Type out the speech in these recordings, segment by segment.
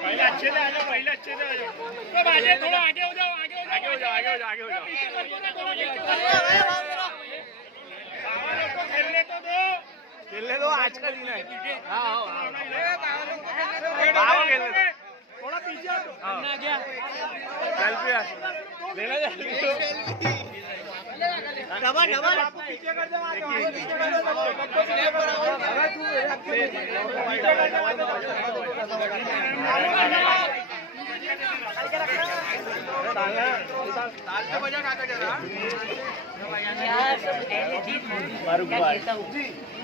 पहले अच्छे से आ जाओ, पहले अच्छे से आ जाओ। तो भाई थोड़ा आगे हो जाओ, आगे हो जाओ, आगे हो जाओ, आगे हो जाओ, आगे हो जाओ। खेलने दो, आज का दिन है। हाँ थोड़ा पीछे आ गया सेल्फी लेना डबल डबल पीछे कर जाओ, पीछे कर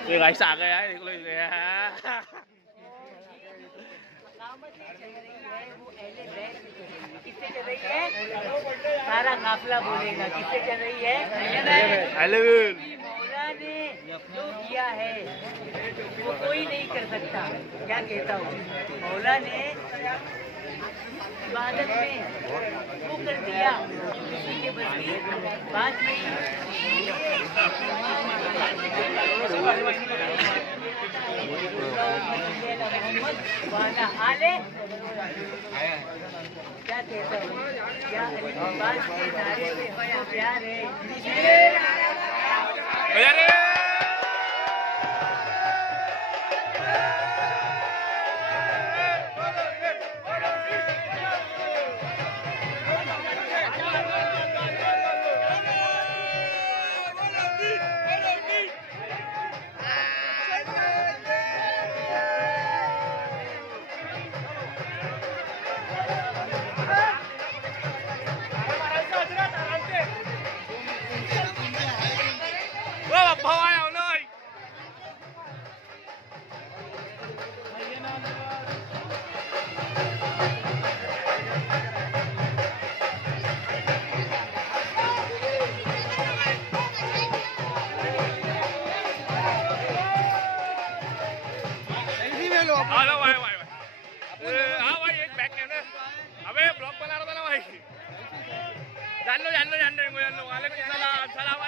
ये गाइस आ गया है, देख लो ये किससे चल रही है? सारा काफिला बोलेगा किससे चल रही है? मौला ने जो किया है वो कोई नहीं कर सकता। क्या कहता हूँ, मौला ने इबादत में वो कर दिया किसी के बस की बात नहीं। आले क्या कहता हूँ, क्या बात के नारे में बड़ा प्यार है। हेलो भाई भाई हाँ भाई एक बैक कैमरा अबे ब्लॉग बना रहा था ना भाई जान लो वालेकुम सलाम।